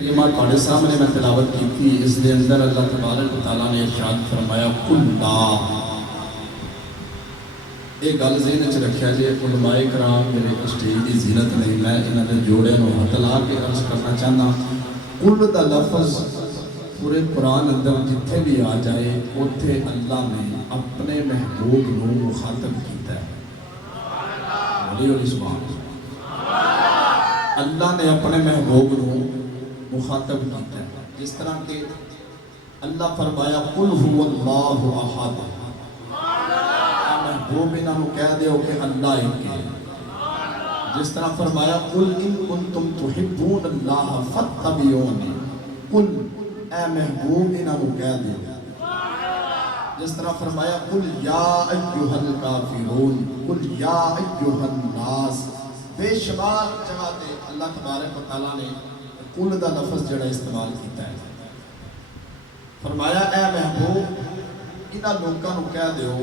کلمہ تھوڑے سامنے میں تلاوت کی تھی، اس دے اندر اللہ تبارک و تعالیٰ نے ارشاد فرمایا کُلّا۔ ایک گل ذہن چ رکھیا جی، علماء کرام میرے اسٹیج کی زینت نہیں، میں انہوں نے جوڑے نو ہاتھ لا کے عرض کرنا چاہنا، کل دا لفظ پورے قرآن اندر جتھے بھی آ جائے اتھے اللہ نے اپنے محبوب نو مخاطب کیتا ہے۔ بولی ہولی سبحان اللہ نے اپنے محبوب نو مخاطب کیتا ہے، جس طرح کہ اللہ فرمایا قل هو اللہ احد، محبوب انہاں نو کہہ دیو کہ اللہ ایک ہے۔ جس طرح فرمایا قل ان کنتم تحبون اللہ فاتبعونی، قل اے محبوب انہاں نو کہہ دیو۔ جس طرح فرمایا قل یا ایھا الکافرون، قل یا ایھا الناس، بے شمار جگہ تے اللہ تبارک و تعالیٰ نے قل دا لفظ جڑا استعمال کیتا ہے۔ فرمایا اے محبوب انہاں لوکاں نو کہہ دیو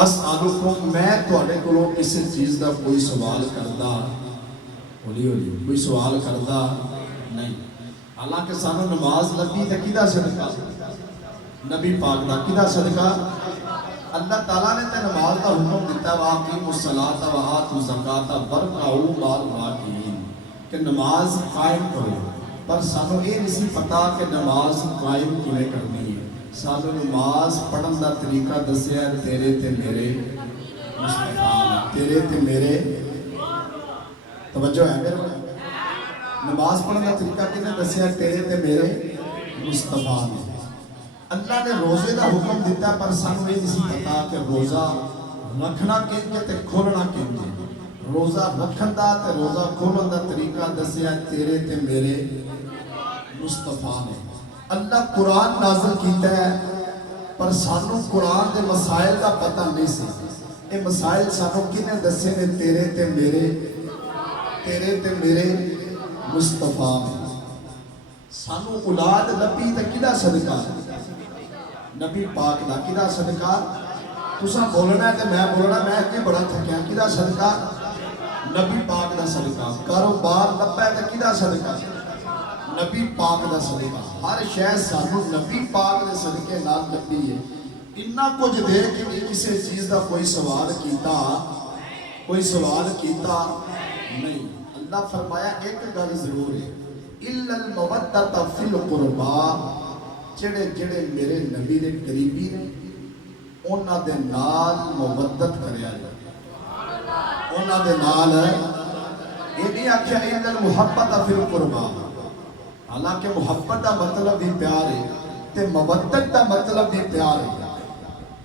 اسألکم، میں تواڈے کولوں کسی چیز دا کوئی سوال کردا، ہولی ہولی کوئی سوال کردا نہیں۔ حالانکہ سانو نماز نبی تے کیدا صدقہ، نبی پاک دا کیدا صدقہ، اللہ تعالیٰ نے تے نماز دا حکم دیتا وَأَقِیمُوا الصَّلَاةَ وَآتُوا الزَّکَاةَ وَارْکَعُوا مَعَ الرَّاکعِینَ کہ نماز قائم کرو، پر سانو یہ نہیں پتا کہ نماز قائم کیویں کرنی ہے۔ سانو نماز پڑھن دا طریقہ دسیا تیرے تے میرے مصطفیٰ نے، تیرے تے میرے، توجہ ہے میرے، نماز پڑھن دا طریقہ کنے دسیا تیرے تے میرے مصطفیٰ نے۔ اللہ نے روزے دا حکم دیتا پر سانو یہ نہیں پتا کہ روزہ رکھنا کینجے تے کھولنا کینجے۔ روزہ رکھن دا تے روزہ کھولن دا طریقہ دسیا تیرے تے میرے مصطفیٰ نے۔ اللہ قرآن نازل کیتا ہے پر سانو قرآن دے مسائل دا پتہ نہیں سی، اے مسائل سانو کنے دسے نے تیرے تے میرے مصطفیٰ نے۔ سانو اولاد نبی دا کدا صدقہ، نبی پاک دا کدا صدقہ، تساں بولنا ہے تے میں بولنا، میں اگے بڑا تھکیا، کدا صدقہ، نبی پاک دا صدقہ۔ کاروبار لبا ہے تے کدا صدقہ، نبی پاک دا صدقہ۔ ہر شے سانو نبی پاک دے صدقے نال لبی ہے۔ اتنا کچھ دے کہ کسی چیز دا کوئی سوال کیتا نہیں۔ اللہ فرمایا ایک گل ضرور ہے، اِلَّا الْمَوَدَّةَ فِي الْقُرْبَى، جڑے میرے نبی دے قریبی نے انہاں دے نال مودت کریا جائے، انہاں دے نال یہ نہیں آکھیا اِلَّا الْمُحَبَّةَ فِي الْقُرْبَى، حالانکہ محبت دا مطلب بھی پیار ہے تے مودت دا مطلب بھی پیار ہے،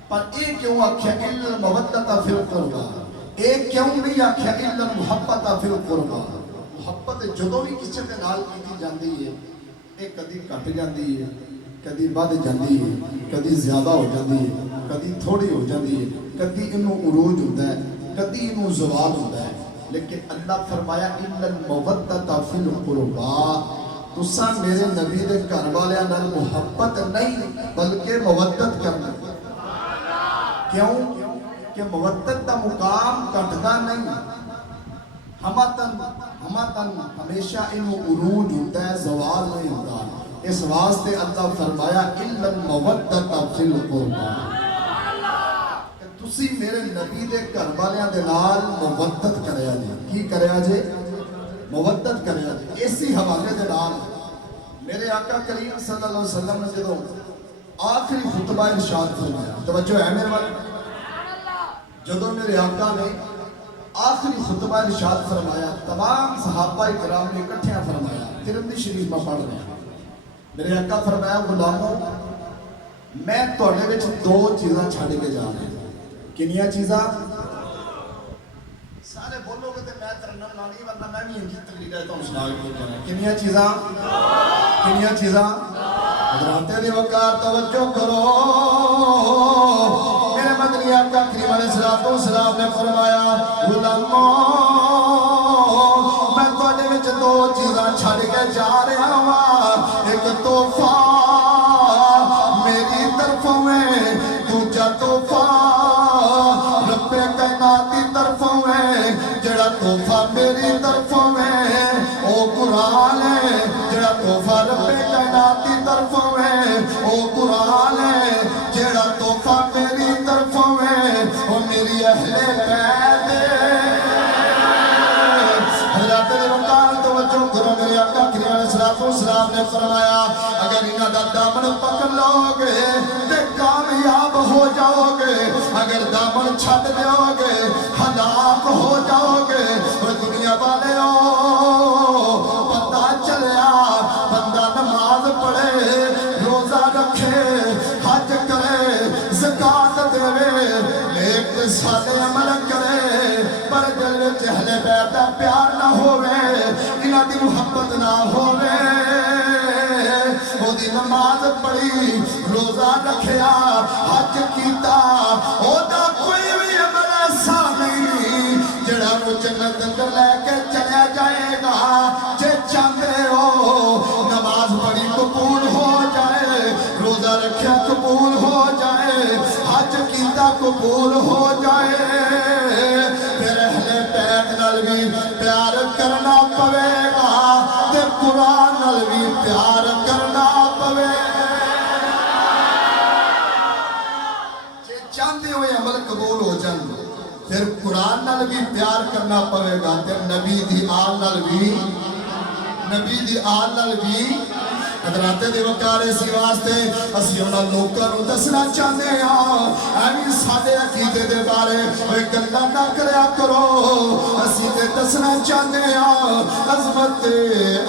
پر اے کیوں آکھیا اِلَّا الْمَوَدَّةَ فِي الْقُرْبَى، اے کیوں نہیں آکھیا اِلَّا الْمُحَبَّةَ فِي الْقُرْبَى۔ محبت جدوں بھی کسی دے نال کیتی جاندی ہے، اے کدی گھٹ جاندی ہے، کدی بڑھ جاندی ہے، کدی زیادہ ہو جاندی ہے، کدی تھوڑی ہو جاندی ہے، کدی انہوں عروج ہوتا ہے، کدی انہوں زوال ہوتا ہے، لیکن اللہ فرمایا اِلَّا الْمَوَدَّةَ فِي الْقُرْبَى، تساں میرے نبی دے گھر والیاں نال محبت نہیں بلکہ مودت کرنا۔ کیوں کہ مودت دا مقام گھٹدا نہیں، ہمتن ہمیشہ انہوں عروج ہوتا ہے، زوال نہیں ہوتا۔ اس واسطے اللہ فرمایا اِلَّا الْمَوَدَّةَ فِي الْقُرْبَى کہ تسی میرے نبی دے گھر والیاں دے نال مودت کریا جے، کی کریا جے؟ مودت کریا جے۔ اسی حوالے دے نال میرے آقا کریم صلی اللہ علیہ وسلم نے جدوں آخری خطبہ ارشاد فرمایا، توجہ ہے میرے والے، جدوں میرے آقا نے آخری خطبہ ارشاد فرمایا، تمام صحابہ کرام نے اکٹھیاں فرمایا، ترمذی شریف میں پڑھ رہے ہیں، میرے آقا فرمایا غلاموں میں تواڈے وچ دو چیزاں چھڈ کے جا رہا ہوں۔ کنیاں چیزاں؟ سارے بولو گے تے میں ترنم نہ نہیں، ورنہ میں بھی ان کی تقریر ہے تو سنا کے بول رہا ہوں۔ کنیاں چیزاں؟ کنیاں چیزاں؟ حضرات دی وقار توجہ کرو، میرے مدنی آقا کریم علیہ السلام نے فرمایا غلاموں میں تواڈے وچ دو چیزاں چھڈ کے جا رہا ہاں، ایک تحفہ میری طرفوں ہے، دوجا تحفہ رب کائنات کی طرفوں ہے، جڑا تحفہ میری طرفوں ہے دے وقار توجہ کرو میرے آقا کریم علیہ السلام نے فرمایا اگر انہاں دا دامن پکڑ لو گے تے کامیاب ہو جاؤ گے اگر دامن چھڈ دیو گے ہلاک ہو جاؤ گے اور دنیا والے پتہ چلیا بندہ نماز پڑھے روزہ رکھے حج کرے زکات دے نیک صالح عمل کرے پر دل وچ اہل بیت دا پیار نہ ہوے انہاں دی محبت نہ ہوے او دی نماز پڑھی روزہ رکھیا حج کیتا او دا کوئی بھی عمل ایسا نہیں جڑا وہ جنت اندر لے کے چلیا جائے گا جے چاہتے ہو نماز پڑھی قبول ہو جائے روزہ رکھیا قبول ہو جائے حج کیتا قبول ہو جائے پھر اہل بیت نال بھی پیار کرنا پوے گا تے قرآن نال بھی پیار کرنا پوے جے چاہتے ہوئے عمل قبول ہو جائے پھر قرآن نال بھی پیار کرنا پوے گا تے نبی دی آل نال بھی حضرات دے وقار اسی واسطے اسی انہاں لوکاں نوں دسنا چاہتے ہیں ایویں ساڈے عقیدے دے بارے اوے گلاں نہ کریا کرو اسی تے دسنا چاہتے ہیں عظمت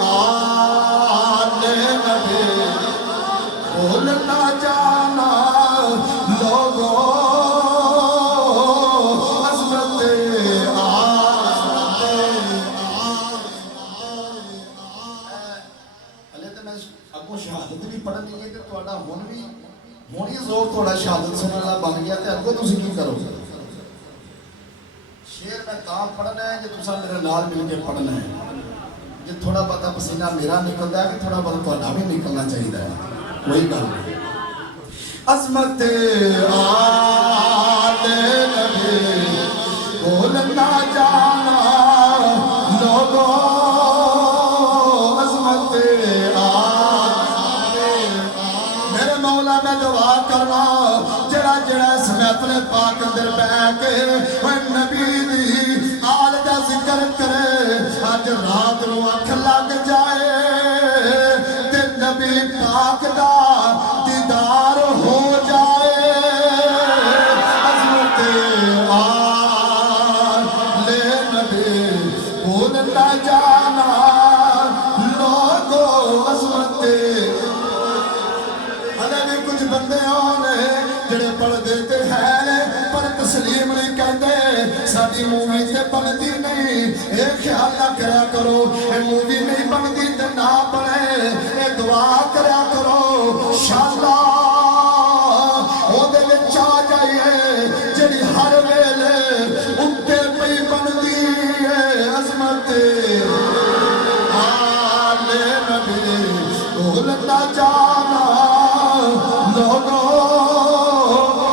آل نبی بولنا جانا لوگوں شہادت بھی پڑھنی ہے کہ تھوڑا ہون ہی زور تھوڑا شہادت سننے والا بن گیا تے اگوں تسی کی کرو شعر میں تاں پڑھنا ہے کہ تساں میرے نال مل کے پڑھنا ہے جے تھوڑا بہت پسینہ میرا نکلدا ہے کہ تھوڑا بہت تہاڈا بھی نکلنا چاہیے کوئی گل نہیں عظمت آل نبی بولنا جانا لوگوں عظمت میں دعا کرنا جڑا جڑا اس محفل پاک اندر بیٹھ کے وہ نبی دی آل دا ذکر کرے اج رات نو اکھ لگ جائے تے نبی پاک دا دیدار ہو جائے عظمت آل نبی بولنا جانا لوگوں عظمت کچھ بندے آنے جڑے پڑھ دیتے ہیں پر تسلیم نہیں کہتے ساری مووی تے بنتی نہیں ایک خیال نہ کریا کرو اے مووی نہیں بنتی تے نہ بنے اے دعا کریا کرو انشاءاللہ او دے وچ آ جائیے جڑی ہر ویلے اٹھے پئی بنتی ہے عظمت آل نبی بولنا جانا لوگوں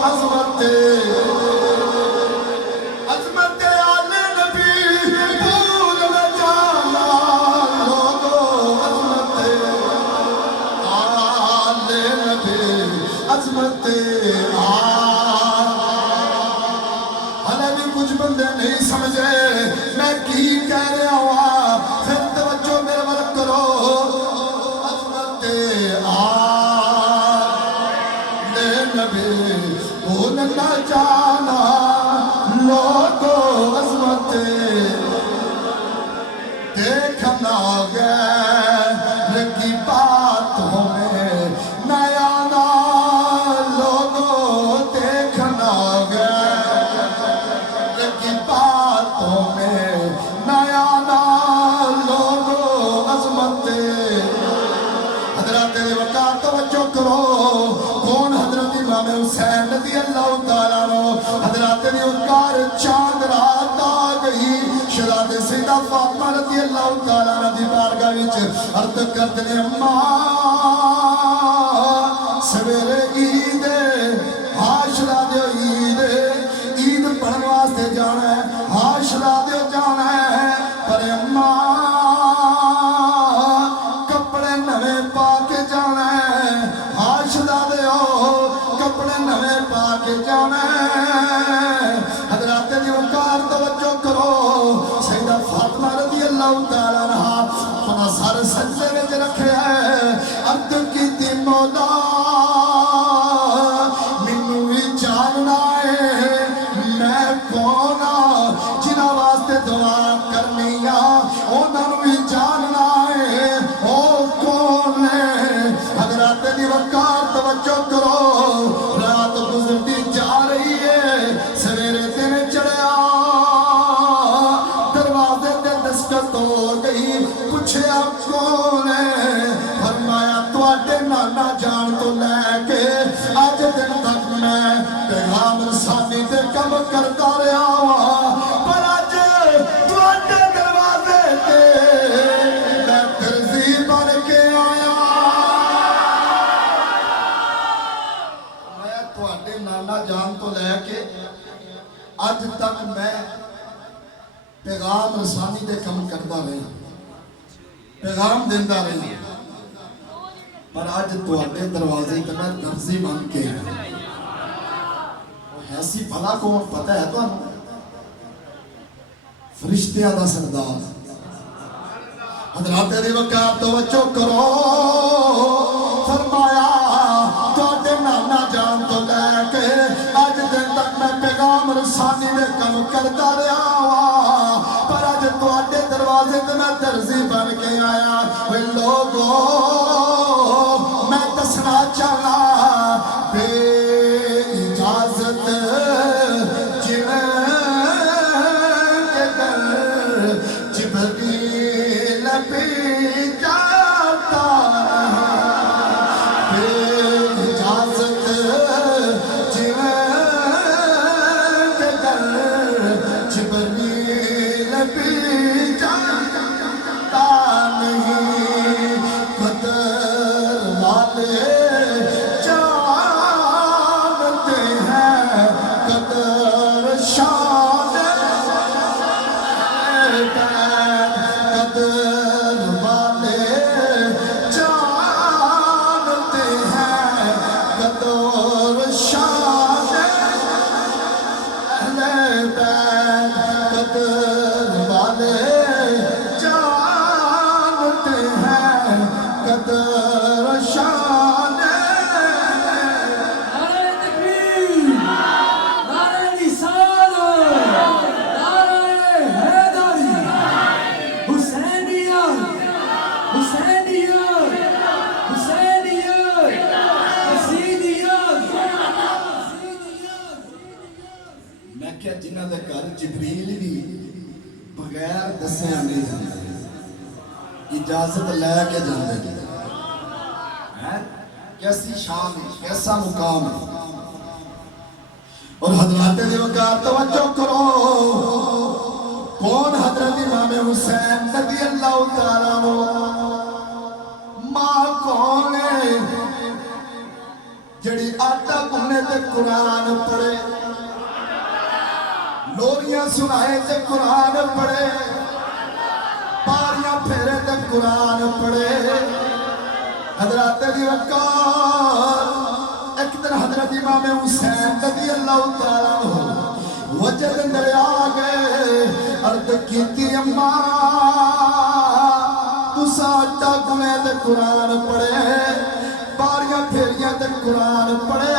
عظمت آل نبی بولنا جانا لوگوں عظمت آل نبی عظمت حالے بھی کچھ بندے نہیں سمجھے میں کی کہہ رہا ہوا پھر توجہ میرے ورک کرو عظمت نبی بولنا جانا لوگوں عظمت دیکھنا غیر کی باتوں میں نیا نا لوگوں دیکھنا غیر کی باتوں میں نیا نا لوگوں عظمت حضرات وقار توجہ کرو کون حضرت امام حسین رضی اللہ تعالیٰ عنہ حضرات وقار چاند رات آ گئی شہزاد سیدہ فاطمہ رضی اللہ تعالیٰ عنہ دی بارگاہ وچ عرض کرتے ہیں اماں سویرے عید ہاں شہزادے عید پڑھن واسطے جانا ہے ہاں شہزادے جانا ہے پر اماں کپڑے نویں پا کے جانا ہے ہاں شہزادے کپڑے نویں پا کے جانا ہے حضرات دی وقار توجہ کرو سیدہ فاطمہ رضی اللہ تعالیٰ کون ہے فرمایا تواڈے نانا جان تو لے کے اج دن تک میں پیغام رسانی تے کم کرتا رہا ہوں پر اج تواڈے دروازے تے میں درزی بن کے آیا میں تواڈے نانا جان تو لے کے اج تک میں پیغام رسانی دے کم کرتا رہا پیغام دیندہ رہا پر آج تواڈے دروازے تے میں درزی بن کے ایسی بھلا کون پتہ ہے تو فرشتیاں دا سردار حضرات دی وقار توجہ کرو فرمایا تواڈے نانا جان تو لے کے اج دن تک میں پیغام رسانی دے کم کرتا رہا پر اج تواڈے دروازے تے میں درزی بن کے آیا اے لوگو میں دسنا چاہنا بے اجازت جبریل بھی جاتا بے اجازت جبریل بھی جاتا نہیں قدر والے جانتے ہیں قدر شان قدر والے جانتے ہیں قدر شان اہل بیت قدر والے جانتے ہیں قدر شان نعرہ تکبیر، نعرہ رسالت، نعرہ حیدری، حسینیت، حسینیت، حسینیت، حسینیت، میں کیا جنہ دے گھر جبریل بھی بغیر دسیا نہیں جاندے اجازت لے کے جاندے ہیں کیسی شان کیسا مقام ہے اور حضرات دی وقار توجہ کرو کون حضرت امام حسین رضی اللہ تعالیٰ عنہ ماں کون ہے جڑی آٹا گھنے تے قرآن پڑھے لوریاں سنائے تے قرآن پڑھے پاریاں پھیرے تے قرآن پڑھے حضرات دی وقار ایک دن حضرت امام حسین رضی اللہ تعالیٰ عنہ وجد اندر آگئے عرض کیتی اماں تسا آٹا گھنے تے قرآن پڑھے پاریاں پھیریاں تے قرآن پڑھے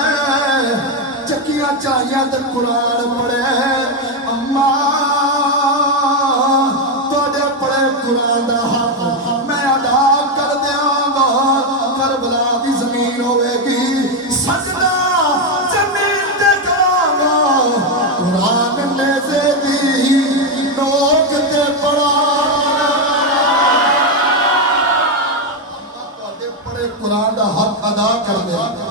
چکیاں چاہیاں تے قرآن پڑھے اماں توڑے پڑھے قرآن دا حق میں ادا کر دیاں گا کربلا دی زمین ہوئے گی سجدہ زمین تے کراں گا قرآن نیزے دی نوک تے پڑھا توڑے پڑھے قرآن دا حق ادا کر دیاں گا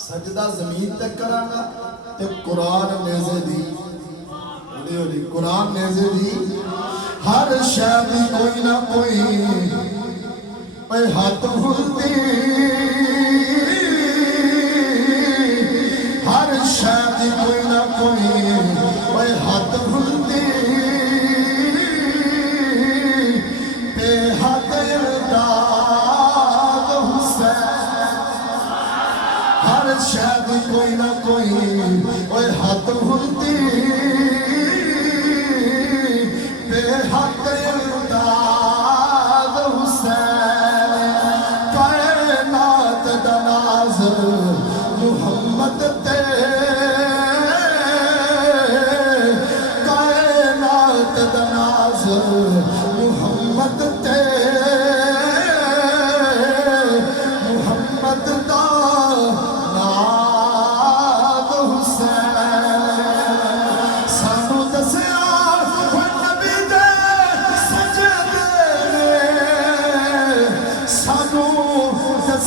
سجدہ زمین تک کراں گا تے قرآن نیزے دی قرآن نیزے دی ہر شاید کوئی نہ کوئی اے ہاتھ ہلدی ہر شاید کوئی نہ کوئی اے ہاتھ ہلدی بے حد امداد حسین ہر شاید کوئی نہ کوئی اے ہاتھ ہلدی بے حد امداد حسین کائنات دا ناظر محمد تے کائنات دا ناظر محمد تے محمد دا ناد حسین سانو دسیا نبی دے سجدے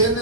3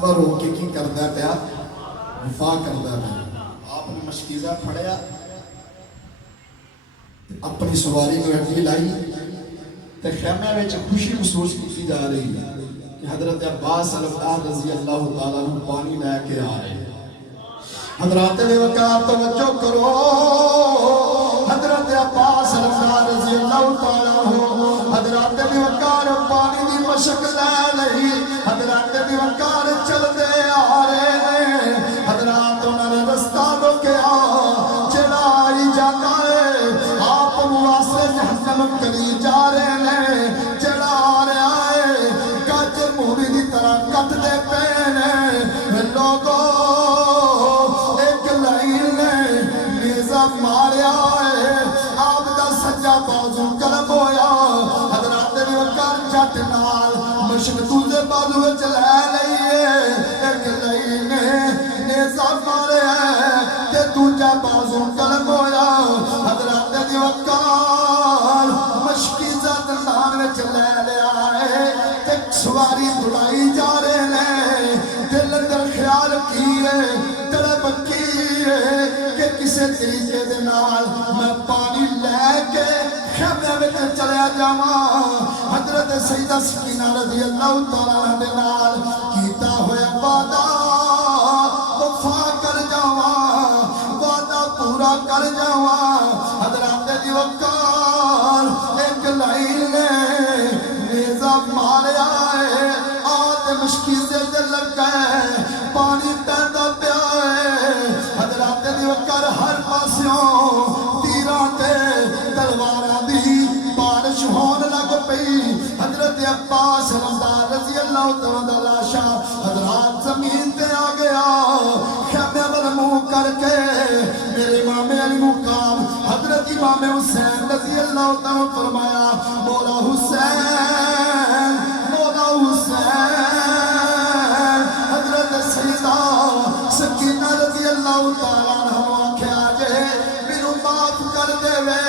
جانور ہو کے کی کردا پیا وفا کردا پیا آپ نے مشکیزہ پھڑیا اپنی سواری کو اگلی لائی تے خیمے میں خوشی محسوس کی جا رہی ہے کہ حضرت عباس رضی اللہ تعالیٰ عنہ پانی لے کے آ رہے ہیں حضرات وقار توجہ کرو حضرت عباس رضی اللہ تعالیٰ عنہ حضرات وقار پانی دی مشک لے لئی حضرات وقار چل دے آ رہے ہیں حضرات انہوں نے رستہ روکیا چڑھائی جاتا ہے آپ واسطے جہنم کری جا رہے ہیں چڑھا رہا ہے کج مووی دی طرح کٹ دے پینے لوگوں ایک لائن نے نیزہ ماریا ہے آپ دا سجا بازو قلم ہویا حضرات وقار جٹ نال مشک دوسرے بازو چلے لئیے ایک لائن نے نیزہ ماریا ہے تے دوجا بازو قلم ہویا حضرات وقار مشکی زندان میں چلے لیا ہے تے سواری دڑائی جا رہے ہیں دل اندر خیال کیے طلب کیے کہ کسے طریقے دے نال میں پانی لے کے خیمے میں چلے جاواں حضرت سیدہ سکینہ رضی اللہ تعالیٰ عنہ دے نال کیتا ہویا وعدہ وفا کر جاواں وعدہ پورا کر جاواں حضرات دی وقار ایک لائن نے نیزہ ماریا ہے آتے مشکی سے دل لگ گئے پانی پیدا پیا ہے حضرات دی وقار ہر پاسیوں تیران تے تلواراں دی بارش ہون لگ پئی حضرت عباس رضی اللہ تعالیٰ لاشا حضرات زمین تے آ گیا خیمے بل منہ کر کے میرے امام علی مقام حضرت امام حسین رضی اللہ تعالیٰ فرمایا مولا حسین مولا حسین حضرت سیدہ سکینہ رضی اللہ تعالیٰ عنہ آکھیا جے مینوں معاف کر دے وے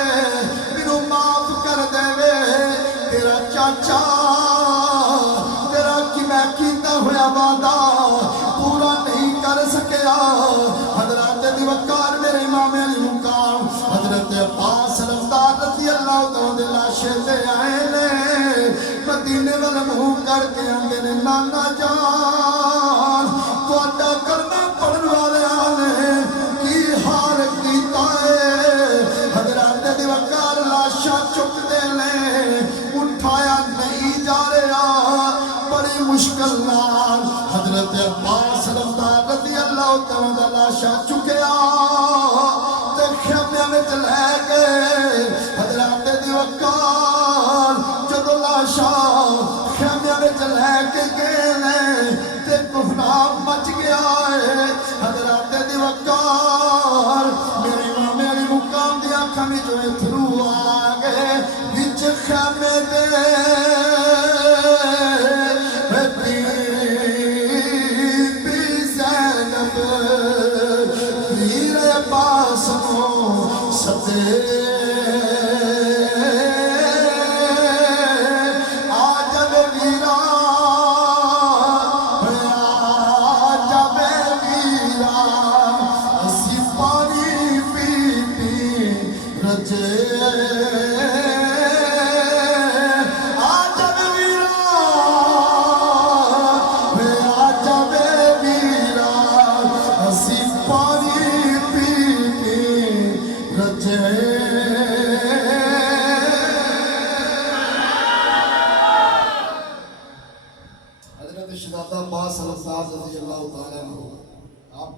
مینوں معاف کر دے وے تیرا چاچا تیرا کی میں کیتا ہویا وعدہ پورا نہیں کر سکیا حضرات دی وقار میرے امام علی مقام حضرت عباس رضی اللہ تعالیٰ لاشے تے آئے نے مدینے وال منہ کر کے آنگے نے نانا جان تہاڈا کلمہ پڑھن والیاں نے کی حال کیتا ہے حضرات دی وقار لاشاں چک دے لے اٹھایا نہیں جا رہا بڑی مشکل نال حضرت عباس رضی اللہ تعالیٰ لاشاں چکیا تے خیمے میں لے گئے حضرات دی وقار جدو لاشاں خیمے میں لے کے گئے تے گفتگو مچ گیا ہے حضرات دی وقار میرے امام علی مقام دی آنکھاں وچ جو اتھرو آ گئے وچ خیمے دے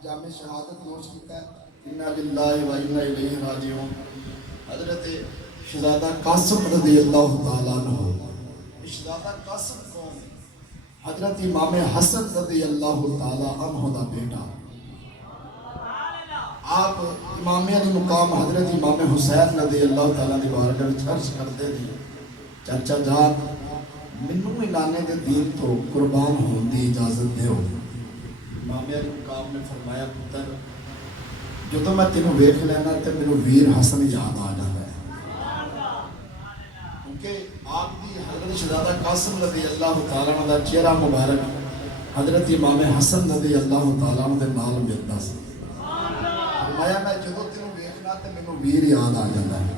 جامع شہادت نوش کیتا ہے انا للہ و انا الیہ راجعون حضرت شہزادہ قاسم رضی اللہ تعالیٰ عنہ شہزادہ قاسم کون حضرت امام حسن رضی اللہ تعالیٰ عنہ دا بیٹا آپ امام علی مقام حضرت امام حسین رضی اللہ تعالیٰ دی بارگاہ وچ عرض کرتے تھے چاچا جان منوں اعلانے دے دین تو قربان ہون دی اجازت دیو امام علی مقام نے فرمایا پتر جدو میں تینوں ویکھ لینا تے میرے ویر حسن یاد آ جاتا ہے کیونکہ آپ دی حضرت شہزادہ قاسم رضی اللہ تعالیٰ عنہ دا چہرہ مبارک حضرت امام حسن رضی اللہ تعالیٰ عنہ دے نال ملتا سی فرمایا میں جدوں تینوں ویکھنا تے مینوں ویر یاد آ جاندا ہے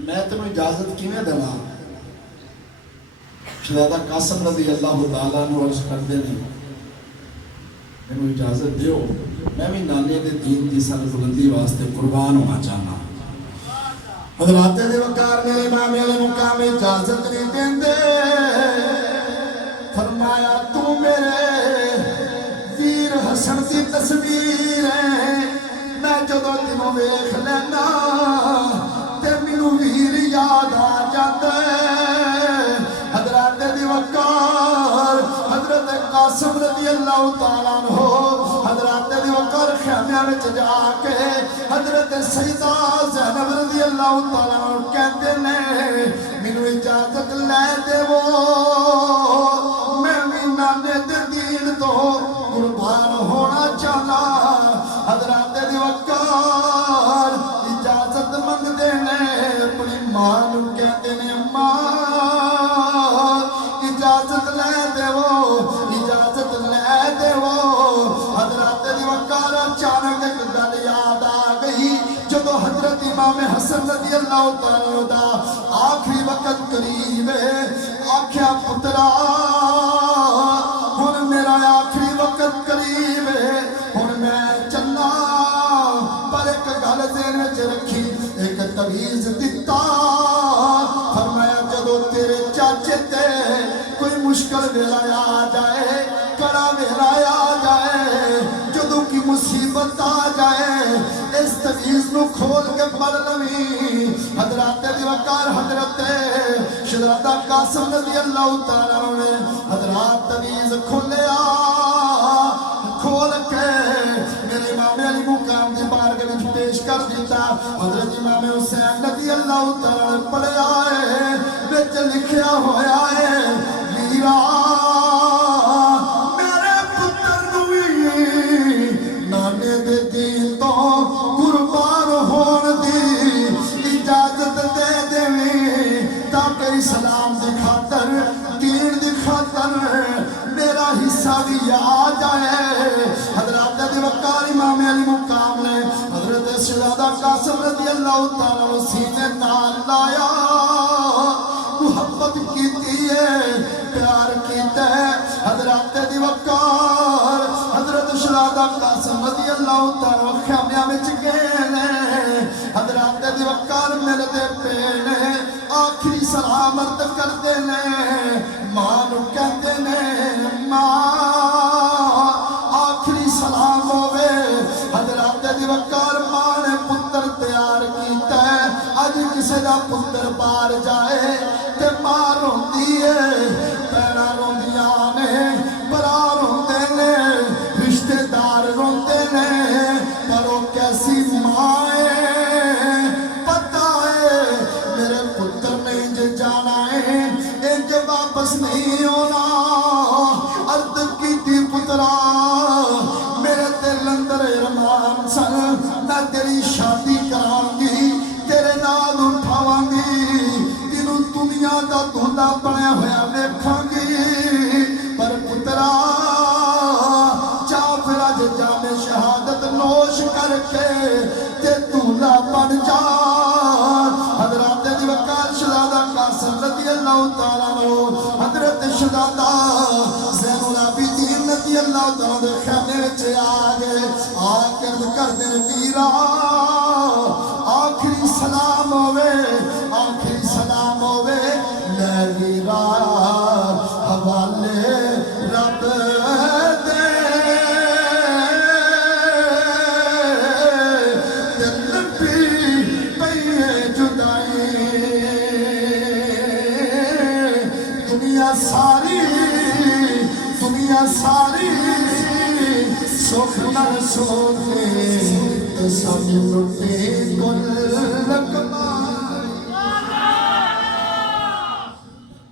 میں تینوں اجازت کیویں دیواں شہزادہ قاسم رضی اللہ تعالیٰ عنہ عرض کردے نے مینوں اجازت دیو میں بھی نانے دے دین دی سر بلندی واسطے قربان ہونا چاہنا حضرات دے وقار میرے امام علیہ مقام اجازت نہیں دیندے فرمایا تو میرے ویر حسن دی تصویر ہے میں جدوں تینوں ویکھ لینا تے مینوں ویر یاد آ جاندا ہے حضرات دی وقار حضرت قاسم رضی اللہ تعالیٰ عنہ حضرات دی وقار خیمیاں وچ جا کے حضرت سیدہ زینب رضی اللہ تعالیٰ عنہ کہندے نے مینوں اجازت لے دیو میں بھی نانے دے دین تو قربان ہونا چاہنا حضرات دی وقار اجازت منگدے نے اپنی ماں نوں کہندے نے ماں اجازت لے دیو اجازت لے دیو حضرات دی وقار اچانک ایک گل یاد آ گئی جدو حضرت امام حسن رضی اللہ تعالیٰ دا آخری وقت قریب ہے آکھیا پترا ہن میرا آخری وقت قریب ہے ہن میں چلنا پر ایک گل ذہن وچ رکھی ایک تویز دتا فرمایا جدو تیرے چاچے تے کوئی مشکل ویلا آ جائے کڑا ویلا آ جائے جدو کی مصیبت آ جائے اس تویز نو کھول کے پڑھ لویں حضرات دی وقار حضرت شہزادہ قاسم رضی اللہ تعالیٰ عنہ نے حضرات تویز کھولیا کھول کے میرے امام علی مقام دی بارگاہ وچ پیش کر دیتا حضرت امام حسین رضی اللہ تعالیٰ عنہ پڑھیا ہے وچ لکھیا ہویا ہے ویرا میرے پتر نوں وی نانے دے دین تو قربان ہون دی اجازت دے دیویں تاکہ اسلام دی خاطر دین دی خاطر میرا حصہ بھی آ جائے حضرات دی وقار امام علی مقام نے حضرت شہزادہ قاسم رضی اللہ تعالیٰ عنہ سینے نال لایا محبت کیتی ہے پیار کیتا ہے حضرات دی وقار حضرت شہزادہ قاسم رضی اللہ تعالیٰ عنہ خیمیاں وچ گئے نے حضرات دی وقار ملدے پے نے آخری سلامت کردے نے ماں نوں کہندے نے ماں آخری سلام ہوے حضرات دی وقار ماں نے پتر تیار کیتا ہے اج کسے دا پتر بار جائے تے ماں روندی ہے پیڑاں روندیاں نے برا روندے نے رشتے دار روندے نے پر وہ کیسی ماں ہے پتہ ہے میرے پتر نے انج جانا ہے انج واپس نہیں ہونا عرض کیتی پترا میرے دل اندر ارمان سن میں تیری شادی کراں گی تیرے نال اٹھاواں گی تینوں دنیا دا دھوندا بنیا ہویا ویکھاں گی پر پترا جا پھر اج جام شہادت نوش کر کے تے دھوندا بن جا حضرات دی وقار شہزادہ قاسم رضی اللہ تعالیٰ عنہ حضرت شہزادہ زین العابدین رضی اللہ تعالیٰ دے خیمے وچ آ گئے آ کے عرض کردے ویرا آخری سلام ہوے آخری سلام ہوے لے ویرا حوالے رب دے دل پی پئی جدائی دنیا ساری سکھ نال سوتے تے سب لٹے کل کمائی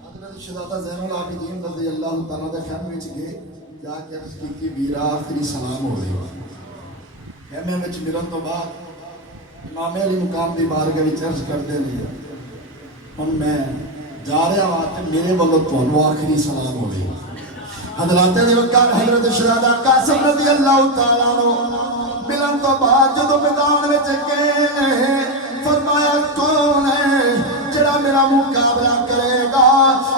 حضرت شہزادہ زین العابدین رضی اللہ تعالیٰ دے خیمے وچ گئے جا کے عرض کی ویرا آخری سلام ہو رہی خیمے وچ ملن تو بعد امام علی مقام دی بارگاہ وچ عرض کردے نے ہن میں جا رہا ہاں تے میرے والوں تانوں آخری سلام ہو رہی حضرات دی وقار حضرت شہزادہ قاسم رضی اللہ تعالیٰ عنہ ملن تو بعد جدو میدان وچ گئے فرمایا کون ہے جڑا میرا مقابلہ کرے گا؟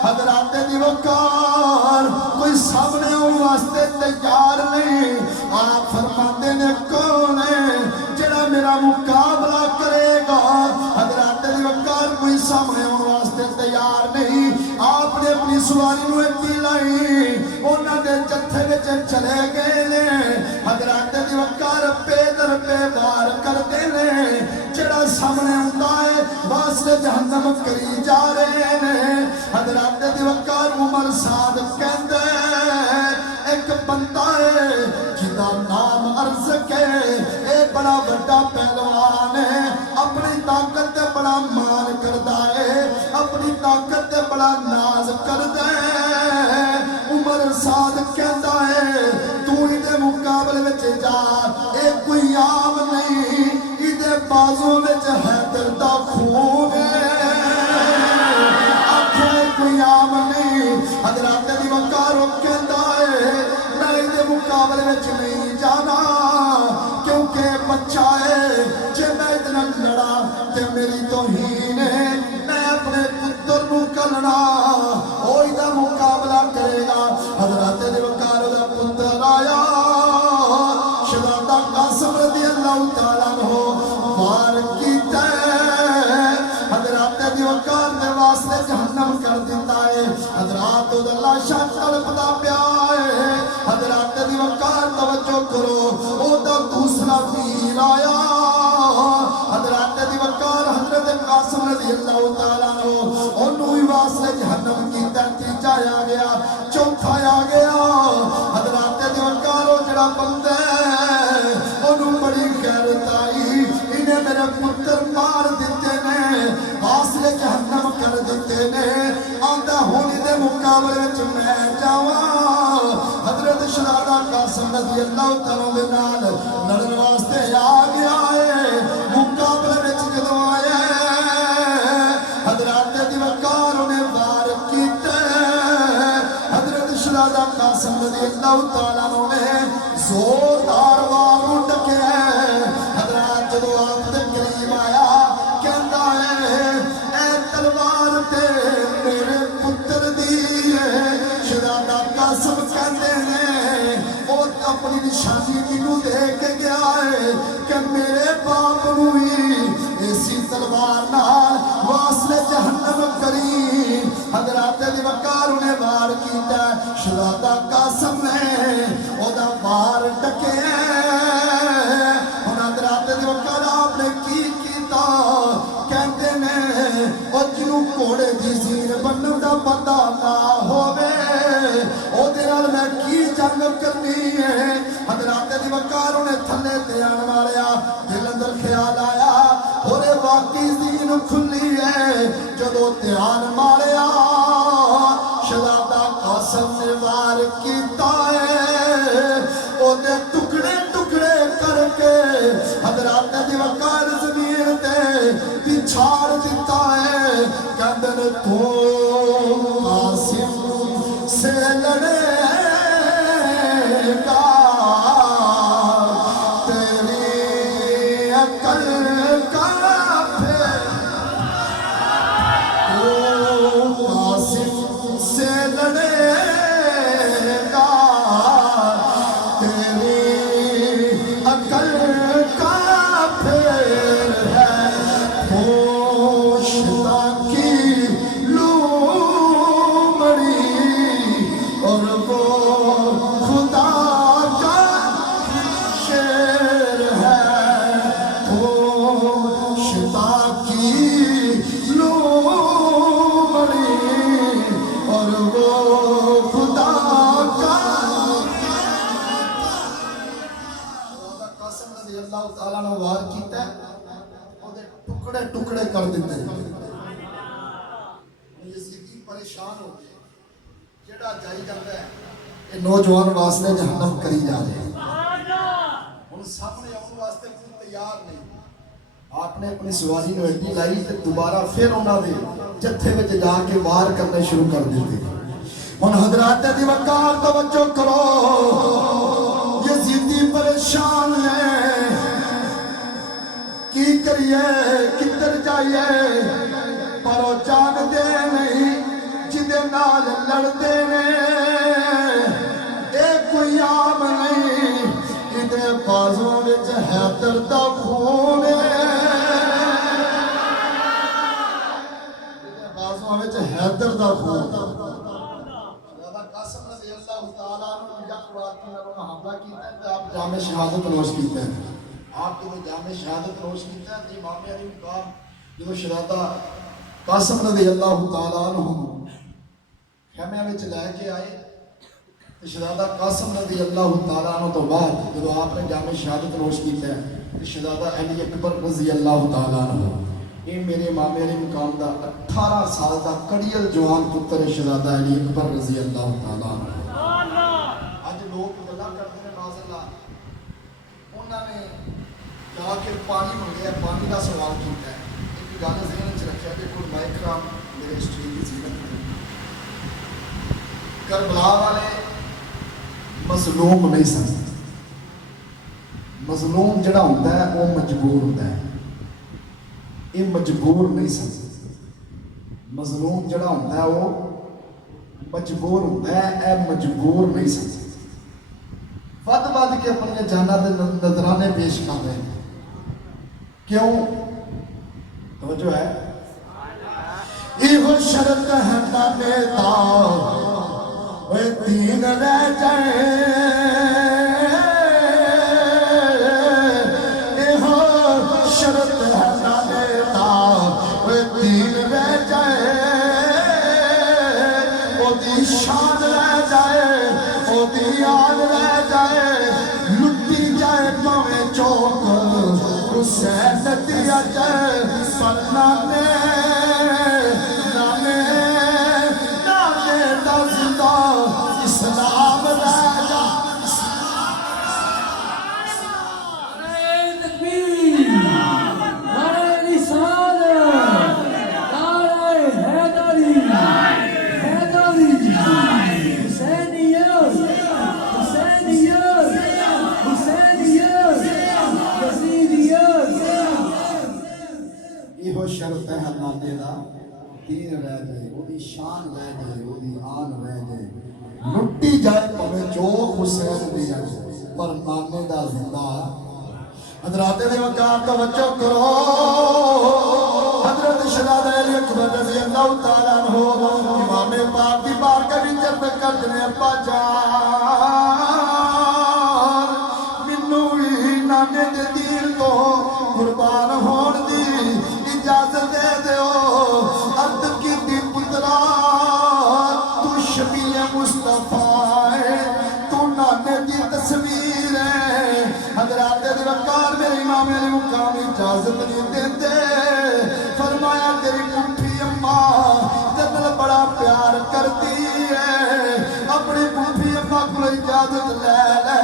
حضرات دی وقار کوئی سامنے ان واسطے تیار نہیں. آپ فرماتے نے کون ہے جڑا میرا مقابلہ کرے گا؟ حضرات دی وقار کوئی سامنے ان واسطے تیار نہیں. آپ نے اپنی سواری نو اٹھی لائی انہاں دے جتھے وچ چلے گئے نے. حضرات دی وقار پے در پے وار کردے نے. جڑا سامنے ہوندا ہے واسطے جہنم کری جا رہے نے. حضرات دی وقار عمر سعد کہندے ایک بندہ ہے جدا نام عرض کے اے بڑا بڑا پہلوان ہے. اپنی طاقت تے بڑا مان کردا ہے, اپنی طاقت تے بڑا ناز کردا ہے. عمر سعد کہندا ہے تو ہی دے مقابلے وچ جا, اے کوئی عام نہیں, ایدے بازوں وچ حیدر دا خون ہے. آکھے کوئی عام نہیں. حضرات دی وقار کہندا ہے میں ایدے مقابلے وچ نہیں جانا کیونکہ بچہ ہے, جے میں اتنا لڑا تے میری توہین ہے. میں اپنے پتر نو کلنا اوہی دا مقابلہ کرے گا. حضرات دی وقار دا پتر آیا شہزادہ قاسم رضی اللہ تعالیٰ عنہ وار کیتا ہے. حضرات دی وقار دے واسطے جہنم کر دیتا ہے. حضرات دا لاشا کلپدا پیا ہے. حضرات دی وقار توجہ کرو او دا دوسرا ویر آیا. حضرات دی وقار حضرت قاسم رضی اللہ تعالیٰ عنہ انہوں ہی واسطے جہنم کی تحتیج آیا گیا. چوتھا آیا گیا. حضرات دی وقار او جڑا بندہ ہے انہوں بڑی غیرت آئی, انہیں میرے پتر مار دیتے نے, واسطے جہنم کر دیتے نے. آندہ ہونی دے مقابلے وچ میں جاواں. حضرت شہزادہ قاسم رضی اللہ تعالیٰ دے نال لڑن واسطے آ گیا ہے. مقابلے وچ جدوں آیا ہے حضرات دی وقار انہیں وار کیتے. حضرت شہزادہ قاسم رضی اللہ تعالیٰ نے زوردار وار ڈکے. حضرات جدوں آپ دے قریب آیا کہندا ہے اے تلوار تے میرے پتر دی ہے. شہزادہ قاسم کہندے نے وہ اپنی نشانی مینوں دے کے گیا ہے کہ میرے باپ نو ہی اسی تلوار نال واسطے جہنم کری. حضرات دی وقار انہیں وار کیتا. شہزادہ قاسم نے او دا وار ڈکے. ہن حضرات دی وقار آپ نے کی کیتا کہندے نے او جنوں گھوڑے دی زین بنن دا پتہ نہ ہووے او دے نال میں کی جنگ کرنی ہے. حضرات دی وقار انہیں تھلے تے آن والیا دل اندر خیال آیا اورے واقعی زین کھلی ہے. جدو دھیان ماریا شہزادہ قاسم نے وار کیتا ہے او دے ٹکڑے ٹکڑے کر کے حضرات دی وقار زمین تے پچھاڑ دیتا ہے. کہندے تو قاسم سے لڑے گا تیری عقل کا پھر. تو قاسم سے لڑے گا تیری عقل کا پھر ہے. ہوشتا کی لومڑی اور وہ خدا کا شیر ہے. ہوشتا کی لومڑی اور وہ خدا کا. قاسم رضی اللہ تعالیٰ نے وار کیتا ہے او دے ٹکڑے ٹکڑے کر دیتے ہیں. یزیدی پریشان ہو گئے. جڑا جائی جاتا ہے یہ نوجوان واسطے جہنم کری جا رہے ہیں. ہن سامنے آن واسطے کوئی تیار نہیں. آپ نے اپنی سواری نو اڈی لائی تے دوبارہ پھر انہاں دے جتھے وچ جا کے وار کرنے شروع کر دیتے. ہن حضرات دی وقار توجہ کرو یزیدی پریشان ہے کی کریے کدھر جائیے پر وہ جانتے نہیں جدے نال لڑتے نے اے کوئی عام نہیں ادھر بازوں وچ حیدر دا خون بازوں وچ حیدر دا خون قاسم رضی اللہ تعالیٰ عنہ یک وقت انہوں نے حملہ کیتا ہے آپ جامع شہادت نوش کیتا ہے آپ کو جامع شہادت نوش کیتا ہے امام علی مقام جو شہزادہ قاسم رضی اللہ تعالیٰ عنہ خیمے میں لے کے آئے تو شہزادہ قاسم رضی اللہ تعالیٰ عنہ تو بعد جب آپ نے جامع شہادت نوش کیتا ہے تو شہزادہ علی اکبر رضی اللہ تعالیٰ عنہ یہ میرے امام علی مقام دا 18 سال دا کڑیل جوان پتر شہزادہ علی اکبر رضی اللہ تعالیٰ عنہ آج لوگ گلا کرتے ہیں ناز اللہ انہوں نے جا کے پانی منگیا پانی کا سوال کیتا ہے ایک گانے ذہن وچ رکھا کہ علماء کرام میرے اسٹری کی زینت کربلا والے مظلوم نہیں سن مظلوم جڑا ہوتا ہے وہ مجبور ہوتا ہے یہ مجبور نہیں سن مظلوم جڑا ہوتا ہے وہ مجبور ہوتا ہے اے مجبور نہیں سن ود کے اپنی جانا دے نظرانے پیش کر رہے ہیں کیوں توجہ ہے یہ شرط ہے نامے دا وہ دین رہ جائے یہ شرط ہے نامے دا وہ دین رہ جائے وہ دی شان رہ جائے وہ دی آن رہ جائے لٹی جائے پاویں چوک حسین دیا جائے پر نانے نانے نانے دا زندہ اسلام رہ جا نعرہ تکبیر نعرہ رسالت نعرہ حیدری حیدری حسینیت حسینیت حسینیت یزیدیت یہ شرط ہے نانے دا دین رہ جائے وہ دی شان رہ جائے وہ دی آن رہ جائے لٹی جائے پویں جو حسین دیا جائے پر نانے دا زندہ حضرات دے وقار توجہ کرو حضرت شہزادہ علی اکبر رضی اللہ تعالیٰ عنہ امام پاک دی بارگاہ وچ عرض کرتے ہیں ابا جان مینوں وی نانے دے دین تو قربان ہون دی اجازت دے دیو عرض کیتی پترا تو شفیع مصطفیٰ ہے تو نانے دی تصویر ہے حضرات دے وقار میرے امام علی مقام اجازت نہیں دیتے فرمایا تیری پھوپھی اماں جنل بڑا پیار کرتی ہے اپنی پھوپھی اماں کو اجازت لے لے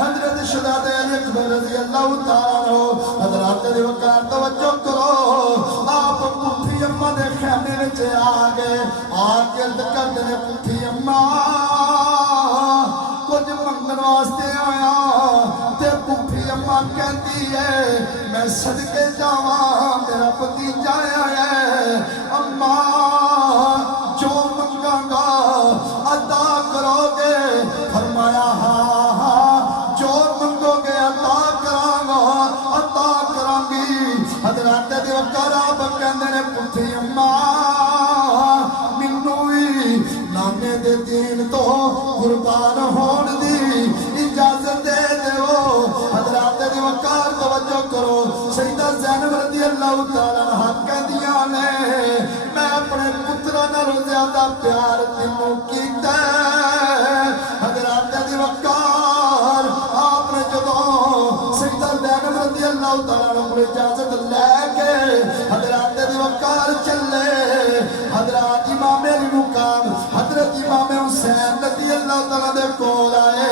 حضرت شہزادہ علی اکبر رضی اللہ تعالیٰ عنہ حضرات دے وقار توجہ کرو آپ پھوپھی اماں دے خیمے وچ آ گئے آ کے عرض کرتے ہیں پھوپھی اماں کچھ منگن واسطے آیا تے پھوپھی اماں کہتی ہے میں صدقے جاواں میرا بھتیجا آیا ہے اماں جو منگاں گا عطا کرو گے فرمایا ہاں ہاں جو منگو گے عطا کراں گا عطا کراں گی حضرات دے وقار آپ کہندے نے پھوپھی اماں مینوں وی نانے دے دین تو قربان ہون دی اجازت دے دیو حضرات دے وقار توجہ کرو سیدہ زینب رضی اللہ تعالیٰ عنہ کہندیاں نے میں اپنے پتراں نالوں زیادہ پیار تینوں کیتا ہے حضرات دے وقار آپ نے جدوں سیدہ زینب رضی اللہ تعالیٰ عنہ کو اجازت لے کے حضرات دے وقار چلے حضرات امام علی مقام حضرت امام حسین رضی اللہ تعالیٰ دے کول آئے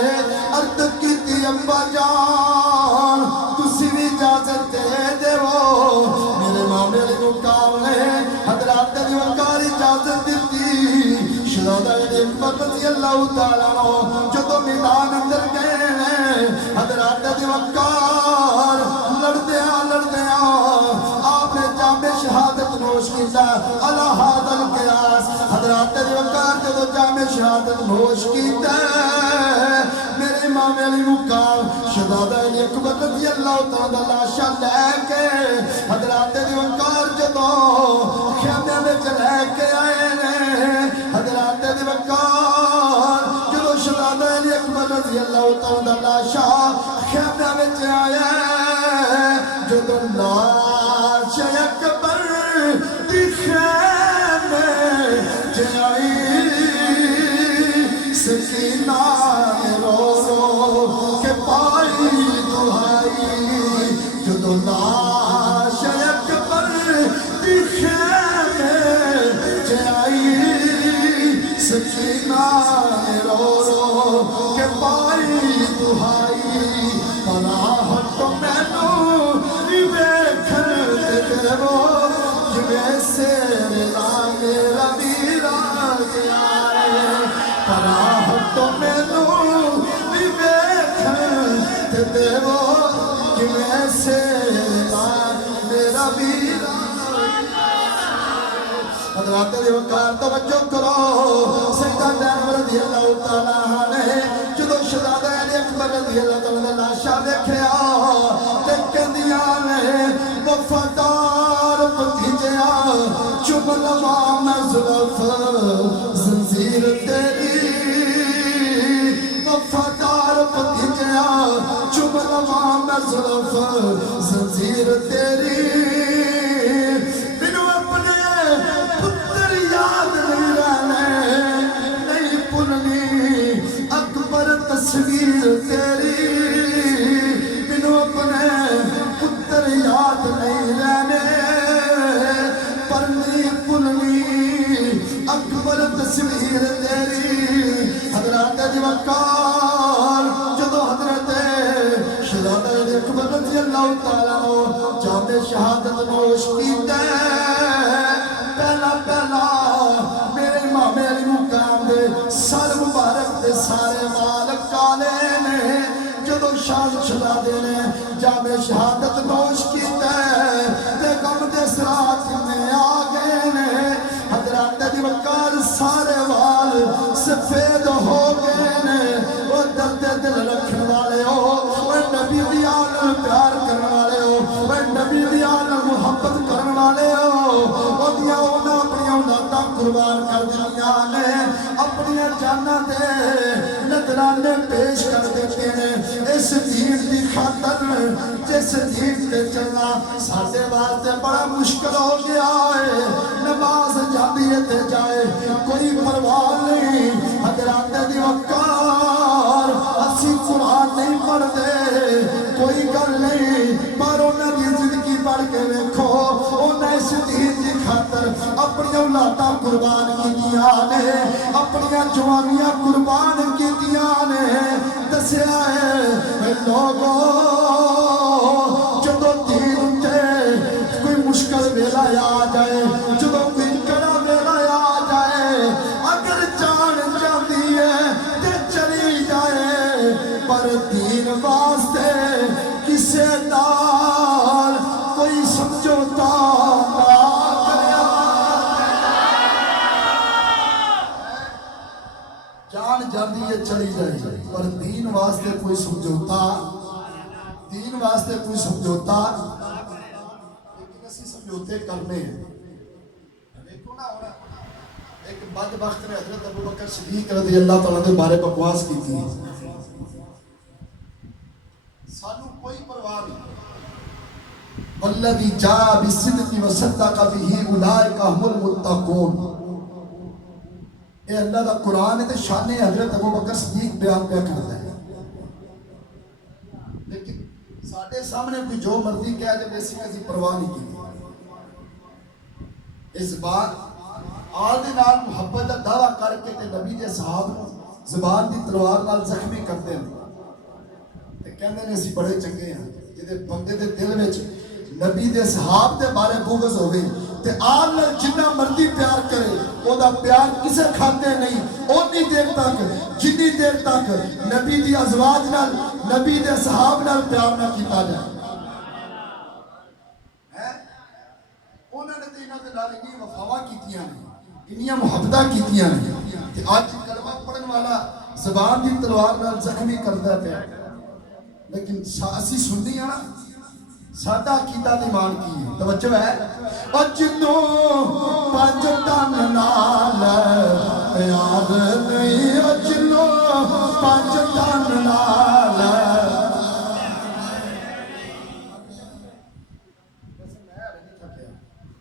عرض کیتی ابا جان تسی بھی اجازت دے دیو میرے امام علی مقام نے حضرات دے وقار اجازت دیتی شہزادہ علی اکبر اللہ تعالیٰ عنہ جدو میدان اندر گئے حضرات ابی وقار لڑدیاں آپ نے جام شہادت نوش کیتا علی ھذا القیاس حضرات ابی وقار جدو جام شہادت نوش کیتا میرے امام علی مقام شہزادہ علی اکبر رضی اللہ تعالیٰ لاشا لے کے حضرات ابی وقار جدو خیمے میں لے کے آئے نے حضرات ابی وقار جدو شہزادہ علی اکبر رضی اللہ تعالیٰ لاشا خیمے میں آیا جدو لاشا اکبر دی خیمے آئی سکینہ رو رو کے پائی دہائی جدو لاش اکبر دی خیمے آئی سکینہ رو رو کے پائی دہائی پناہ تو میں نو ویکھن تے رو جویں سیر لا میرا ویرا گیا پناہ تو میں نو ویکھن تے دیو جویں سیر لا میرا ویرا حضرات ابی وقار توجہ کرو سیدہ زینب رضی اللہ تعالیٰ نے جدو شہزادہ علی اکبر رضی اللہ تعالیٰ لاشا دیکھیا تے کہندیاں نے وفادار بھتیجیا چم لواں میں زلف زنجیر تیری وفادار بھتیجیا چم لواں میں زلف زنجیر تیری یاد نہیں رہنے نہیں بھولنی اکبر تصویر تیری مینوں اپنے پتر یاد نہیں رہنے پر نہیں بھولنی اکبر تصویر تیری حضرات ابی وقار جدو حضرت شہزادہ علی اکبر رضی اللہ تعالیٰ عنہ جام شہادت نوش کیتے پہلا میرے امام علی مقام دے سر مبارک دے سارے وال کالے نے جدو شان شہزادے نے جام شہادت نوش کیتا تے غم دے سرات میں آ گئے نے حضرات ابی وقار سارے وال سفید ہو گئے نے وہ درد دل رکھنے والے ہو وہ نبی دی آل پیار کرنے والے ہو وہ نبی دی آل محبت کرنے والے ہو وہ دیا ہونا اپنی اولاداں قربان کر دیا نے اپنی جاناں دے نذرانے پیش کر دیتے ہیں اس دین دی خاطر جس دین تے چلنا ساڈے واسطے بڑا مشکل ہو گیا ہے نماز جاندی ہے تے جائے کوئی پرواہ نہیں حضرات ابی وقار اسی قرآن نہیں پڑھتے کوئی گل نہیں پر انہاں دی زندگی پڑھ کے ویکھو انہاں اس دین دی خاطر اپنی اولاداں قربان کیتیاں نے اپنی جوانیاں قربان کیتیاں نے دسیا ہے لوگو جدو دین تے کوئی مشکل ویلا آ جائے جدو کوئی کڑا ویلا آ جائے اگر جان جاندی ہے تے چلی جائے پر دین واسطے کسے نال کوئی سمجھوتا نہ کریا جان جاندی ہے چلی جائے پر دین واسطے کوئی سمجھوتا دین واسطے کوئی سمجھوتا لیکن اسی سمجھوتے کرنے ہیں دیکھو نا ایک بدبخت نے حضرت ابو بکر صدیق رضی اللہ تعالیٰ کے بارے بکواس کی تھی سانو کوئی پرواہ نہیں والذی جاء بالصدق وصدق به اولئک هم المتقون اے اللہ دا قرآن ہے تے شان حضرت ابو بکر صدیق بیان پہ کرتا ہے لیکن ساڈے سامنے کوئی جو مرضی کہہ دے ویسی کسی پرواہ نہیں کی اس بات آل دے نال محبت دا دعویٰ کر کے تے نبی دے صحاب زبان دی تلوار نال زخمی کرتے ہیں تے کہندے نے اسی بڑے چنگے ہیں جدے بندے دے دل وچ نبی دے صحاب دے بارے بغض ہوئے تے آل نال جنہ مرضی پیار کرے او دا پیار کسے کھاتے نہیں اونی دیر تک جنی دیر تک نبی دی ازواج نال نبی دے صحاب نال پیار نہ کیتا جائے انہوں نے تو انہوں نے نال انہی وفاواں کیتیاں نے انہی محبتاں کیتیاں نے تے آج کلمہ پڑھن والا زبان دی تلوار نال زخمی کردا پیا لیکن اسی سننی ہاں سادہ عقیدہ ایمان کی ہے توجہ ہے او جنوں پنج تن نال پیار نہیں او جنوں پنج تن نال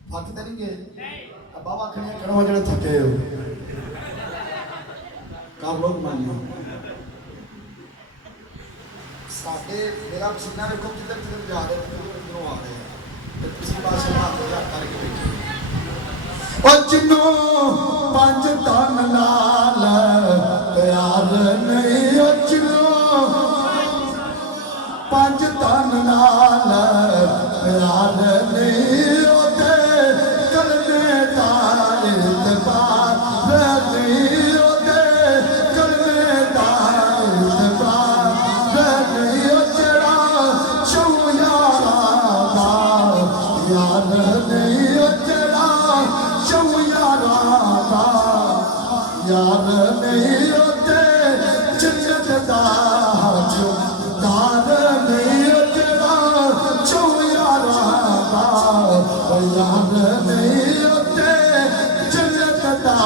تھک تے نہیں گئے بابا کھڑے کرو جڑے تھکے ہو کار لوگ مانیو ساڈے میرا پسینہ ویکھو کدھر کدھر جا رہے کدھروں آ رہے ہیں کسی پاسے ہاتھ ہزار کر کے بیٹھے او جنوں پنج تن نال پیار نہیں او جنوں پنج تن نال پیار نہیں او تے کلمے دا اعتبار نہیں او تے کلمے دا اعتبار نہیں او جڑا چوں یاراں دا یار نہیں او جڑا چوں یاراں دا یار نہیں او تے جنت دا دار نہیں او جڑا چوں یاراں دا یار نہیں او تے جنت دا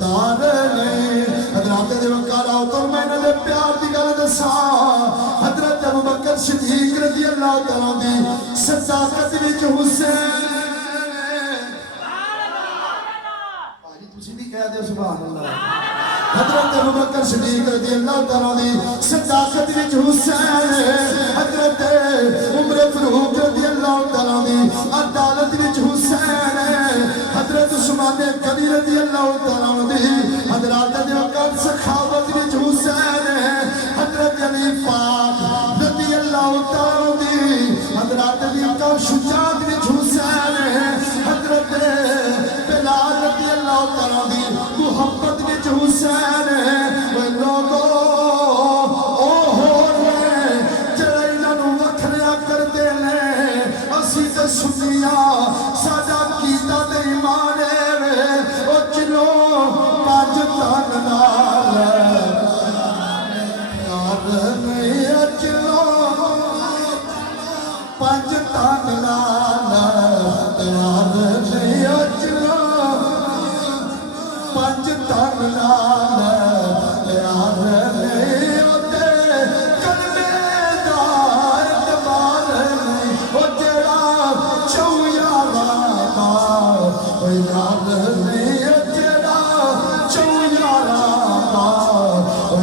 دار نہیں حضرات دے وقار آؤ تو میں نے پیار دی گل دساں حضرت ابوبکر صدیق رضی اللہ تعالیٰ دی صداقت وچ حسین آجی تسی بھی کہہ دے سبحان اللہ حضرت ابوبکر صدیق رضی اللہ تعالیٰ دی صداقت وچ حسین حضرت عمر فاروق رضی اللہ تعالیٰ دی عدالت وچ حسین حضرت عثمان غنی رضی اللہ تعالیٰ دی حضرات دے وقت سخاوت وچ حسین حضرت علی پاک رضی اللہ تعالیٰ دی حضرات دی وقت شجاعت وچ حسین حضرت بلال رضی اللہ تعالیٰ دی محبت وچ حسین وہ لوگوں او ہو رہے جڑے انہاں نوں وکھریا کردے نے اسی تے سنیاں ساڈا عقیدہ تے ایمان ہے او چلو پنج تن نال پیار نہیں او چلو پنج تن نال پیار نہیں او چلو پنج تن نال پیار نہیں او تے کلمے دا اعتبار نہیں او جڑا چوں یاراں دا یار نہیں او جڑا چوں یاراں دا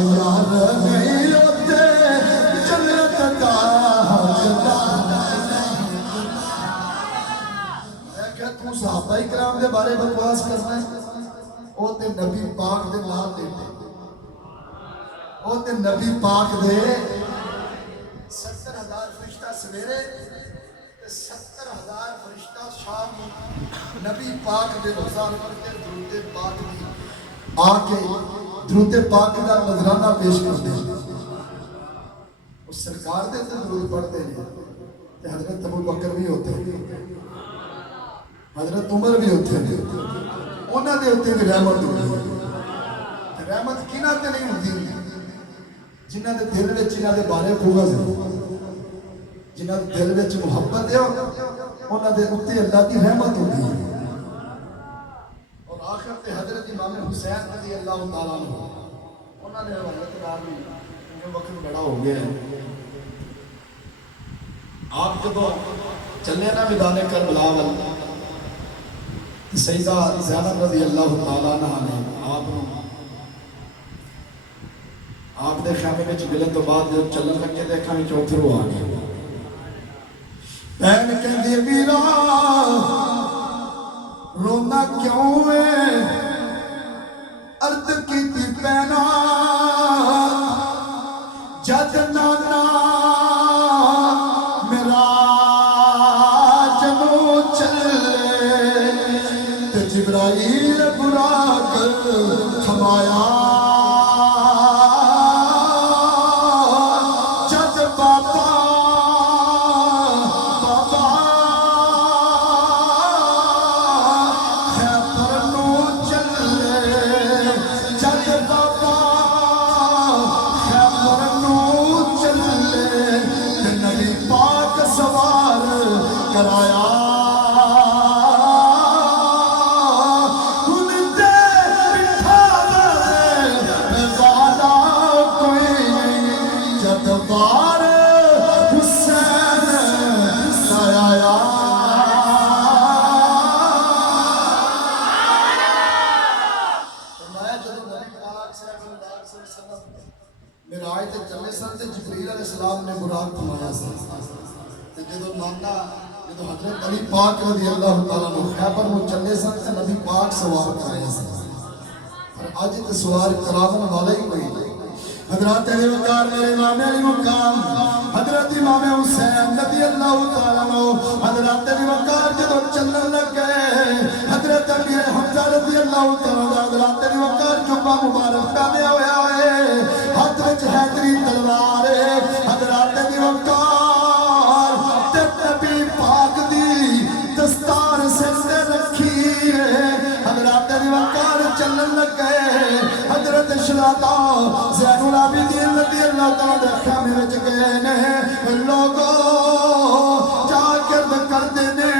یار نہیں او تے جنت دا حقدار میں کہ تو صحابہ کرام دے بارے بکواس کرنا ہے او تے نبی پاک دے نال دیتے او تے نبی پاک دے 70,000 فرشتہ سویرے تے 70,000 فرشتہ شام نبی پاک دے روزہ پڑھتے درود پاک دی آ کے درود پاک دا نذرانہ پیش کرتے ہیں اس سرکار دے تے درود پڑھتے ہیں تے حضرت ابوبکر بھی ہوتے ہیں حضرت عمر بھی ہوتے ہیں انہاں دے اوتے بھی رحمت ہوندی ہے رحمت کیناں تے نہیں ہوندی جنہاں دے دل وچ انہاں دے بارے بغض ہے جنہاں دے دل وچ محبت ہے انہاں دے اوتے اللہ دی رحمت ہوندی ہے اور آخر تے حضرت امام حسین رضی اللہ تعالیٰ عنہ انہاں نے حضرت نال جو وقت بڑا ہو گیا ہے آپ جدوں چلے نا میدان کربلا ول سیدہ زینب رضی اللہ تعالیٰ عنہ نے آپ دے خیمے میں ملن تو بعد جب چلن لگے دیکھا میں چوتھرو آ گیا بہن کہندی ویرا رونا کیوں ہے عرض کیتی پینا جد نانا میرا جنو جبرائیل براق تھمایا جد بابا خیبر نو چلے جد بابا خیبر نو چلے تے نبی پاک سوار کرایا میراج تے چلے سن تے جبریل علیہ السلام نے براق تھمایا سی تے جدوں نانا جدوں حضرت علی پاک رضی اللہ تعالیٰ عنہ خیبر میں چلے سن تے نبی پاک سوار کرایا سی پر اج تے سوار کراون والا ہی کوئی نہیں حضرت علی وقار میرے امام علی مقام حضرت امام حسین رضی اللہ تعالیٰ عنہ حضرت علی وقار جدوں چلن لگ گئے حضرت امیر حمزہ رضی اللہ تعالیٰ عنہ حضرت علی وقار جبہ مبارک پہنے ہویا ہے ہاتھ وچ حیدری تلوار ہے حضرت علی وقار تے نبی پاک دی دستار سر تے رکھی ہے حضرت علی وقار چلن لگ گئے حضرت شہزادہ زین العابدین رضی اللہ تعالیٰ دے خیمے وچ گئے نے لوگو جا گرد کردے نے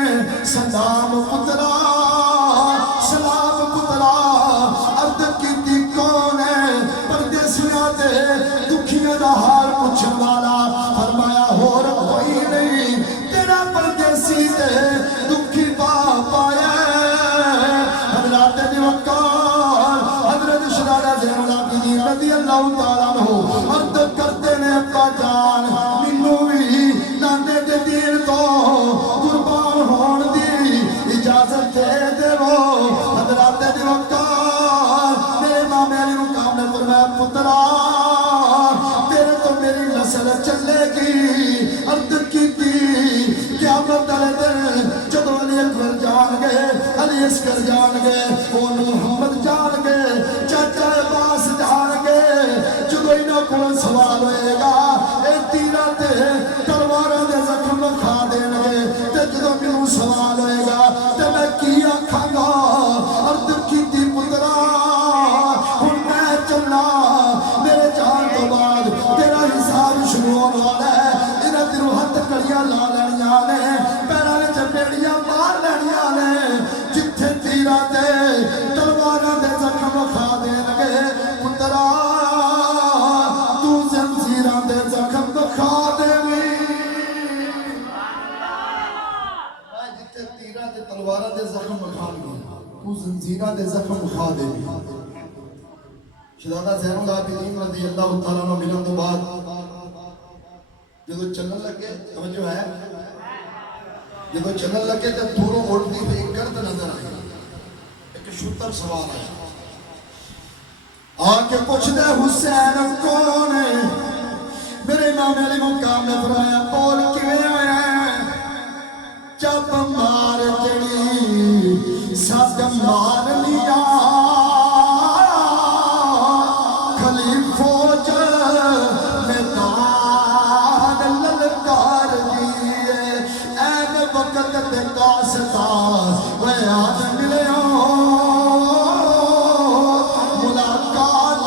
سلام پترا عرض کیتی کون ہے پردیسیاں دے دکھیاں دا حال پوچھن والا فرمایا ہور کوئی نہیں تیرا پردیسی دے دکھی باپ آیا حضرت علی وقار حضرت شہزادہ زین العابدین رضی اللہ تعالیٰ عنہ عرض کرتے نے ابا جان مینوں وی نانے دے دین تو قربان ہون دی اجازت دے دیو حضرت علی وقار میرے امام علی مقام نے فرمایا پترا تیرے تو میری نسل چلے گی عرض کیتی قیامت والے دن جدوں علی اکبر جان گے علی اصغر جان گے اون محمد جان گے چاچا عباس جان گے جدوں انہاں کول سوال ہوئے گا اے تیراں تے تلواراں دے زخم کھا دین گے تے جدوں مینوں سوال ہوئے گا تے میں کی آکھاں گا عرض کیتی پترا ہن میں چلنا میرے جان تو بعد تیرا حساب شروع ہونے والا ہے انہاں تینوں ہتھ کڑیاں لا لینیاں نے پیراں وچ بیڑیاں مار لینیاں نے جتھے تیراں تے تلواراں دے زخم کھا دین گے پترا تو زنجیراں دے زخم کھا دیویں جتھے تیراں تے تلواراں دے زخم کھان گے تو زنجیراں دے زخم کھا دیویں شہزادہ زین العابدین رضی اللہ تعالیٰ عنہ ملن تو بعد جدو چلن لگے توجہ ہے جدو چلن لگے تو دوروں اڑتی ہوئی گرد نظر آئی ایک شوتر سوال آیا آ کے پوچھ دے حسین کون ہے میرے امام علی مقام نے فرمایا بول کیویں آیا جب مار جڑی سد مار لیا فوج میدان للکار دیئے این وقت تے کاستا ویان ملیوں ملاقات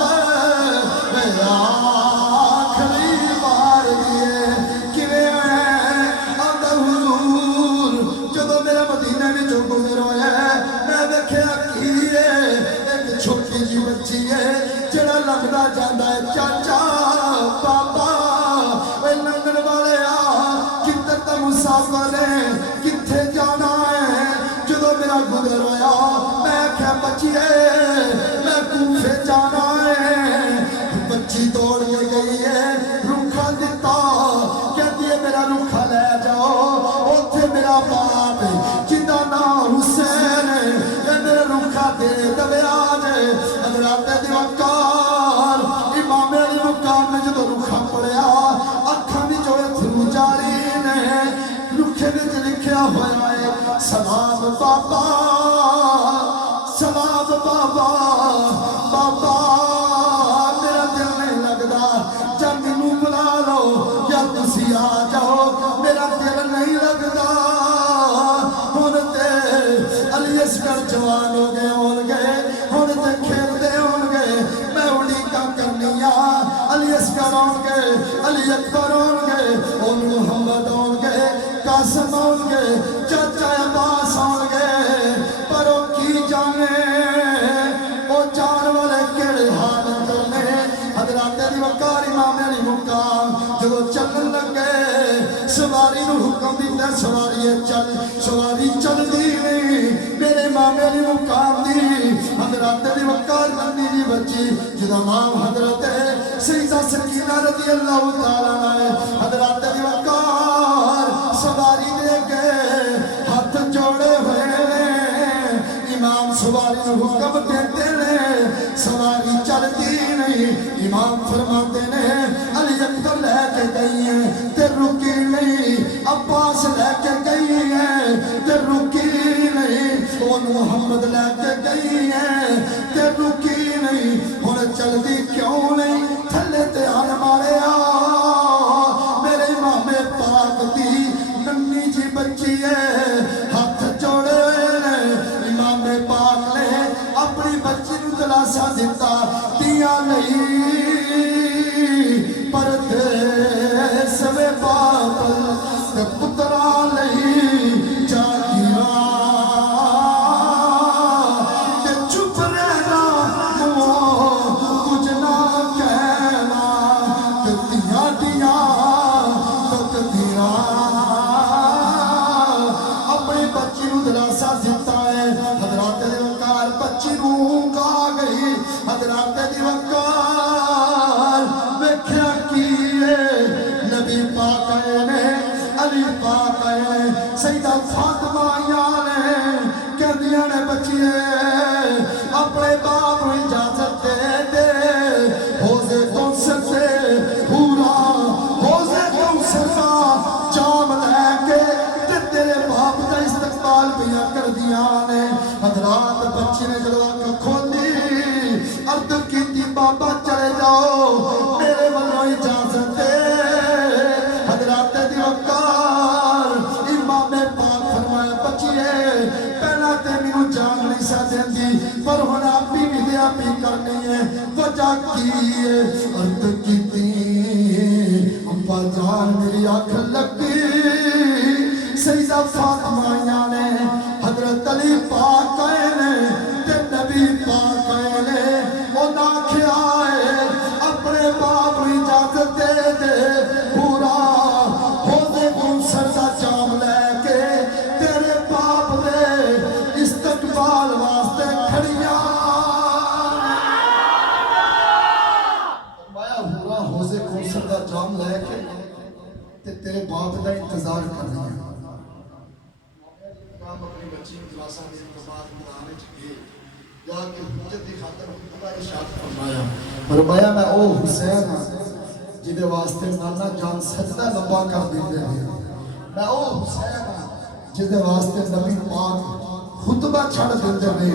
ویاخری بار دیئے کیویں ہیں آدھا حضور جدو میرے مدینہ میں جو گزر ہوئے میں دیکھیا کیے ایک چھوٹی جی بچی ہے جڑا لگدا جاندا ہے چاچا بابا اے لنگن والے آ کدھر تے مسافر ہے کتھے جانا ہے جدوں میرا گزر ہویا میں کہیا بچیے میں کوفے جانا ہے بچی دوڑ کے گئی ہے رکھا دتا کہتی ہے میرا رکھا لے جاؤ اوتھے میرا باپ جدا نام حسین ہے میرا رکھا دے دے آج حضرت علی وقار امام علی مقام میں جدو رکھا پڑیا اکھاں وچ تھرو جاری نے رکھے وچ لکھیا ہوا ہے سلام بابا لگے سواری نو حکم دیتا سواری چل سواری چل دی نہیں میرے مامے نے مقام دی حضرت دی وقار کرنی جی بچی جدا مام حضرت سیدہ سکینہ رضی اللہ تعالیٰ نے حضرت دی وقار سواری دے کے ہاتھ جوڑے ہوئے امام سواری نو حکم دیتے ہیں سواری چلتی نہیں امام فرماتے ہیں علی اکبر لے کے گئی ہیں تے رکی نہیں عباس لے کے گئی ہیں تے رکی نہیں اون محمد لے کے گئی ہیں تے رکی نہیں ہن چلدی کیوں نہیں تھلے تے آن مارے میرے امام پاک دی ننی جی بچی ہے ہاتھ جوڑے امام پاک نے اپنی بچی نو دلاسا دیتا دیا نہیں پردیس وے بابل تے پترا نہیں جاگیرا تے چپ رہنا کچھ نہ کہنا تے دیا دیا تقدیراں اپنی بچی نو دلاسا دیتا ہے حضرات دی وقار بچی نو گا گئی حضرات دی وقار ویکھیا کیے نبی پاک آئے نے علی پاک آئے نے سیدہ فاطمہ آئیاں نے کہدیاں نے بچیے اپنے باپ کو اجازت دے دے حوضے کوثر سے پورا حوضے کوثر کا جام لے کے تیرے باپ کا استقبال پیا کر دیا نے حضرات بچی نے جلو آنکھ کھولی عرض کی تھی بابا چلے جاؤ میرے والوں اجازت دے حضرات دی وقار امام پاک فرمایا بچیے پہلا تے مینوں جان نہیں سا دیندی پر ہن آپی بھی دے آپی کرنی ہے وجہ کی ہے عرض کی تھی ابا جان میری آنکھ لگی سیدہ فاطمہ نے حضرت علی پاک آئے نے تے نبی پاک آئے نے وہ ناکھیا ہے اپنے باپ کو اجازت دے دے پورا حوضے کوثر دا جام لے کے تیرے باپ دے استقبال واسطے کھڑیاں فرمایا پورا حوضے کوثر دا جام لے کے تے تیرے باپ دا انتظار کر رہی ہیں اپنی بچی خلاصہ دین کے بعد مدانے چکے جا کے حجت دی خاطر خدا ارشاد فرمایا میں او حسین ہاں جدے واسطے نانا جان سجدہ لمبا کر دیندے ہیں میں او حسین ہاں جدے واسطے نبی پاک خطبہ چھڑ دیندے ہیں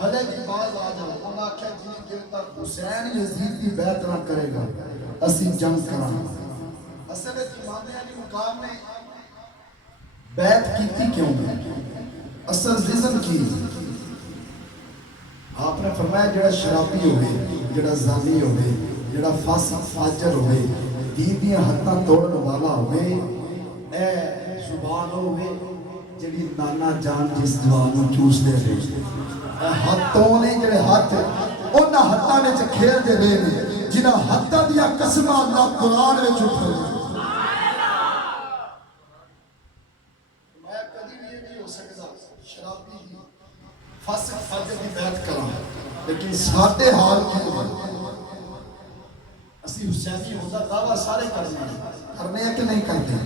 ہلے کی باز آ جاؤ انہاں آکھیا جی جب تک حسین یزید کی بیعت نہ کرے گا اسی جنگ کراں اصل امام علی مقام نے بیعت کیتی کیوں اصل ریزن کی آپ نے فرمایا جڑا شرابی ہوئے جڑا زانی ہوئے جڑا فاسق فاجر ہوئے دین دیاں حداں توڑن والا ہوئے اے زبان ہوئے جڑی نانا جان جس جوان نوں چوس دے رہے اے ہاتھوں نے جڑے ہاتھ انہاں ہاتھاں وچ کھیل دے رہے نے جنہاں ہاتھاں دیاں قسماں اللہ قرآن وچ اٹھائے فاسق فاجر کی بیعت کراں لیکن ساڈے حال کی اسی حسینی ہوتا دعویٰ سارے کرنے ہیں کہ نہیں کرتے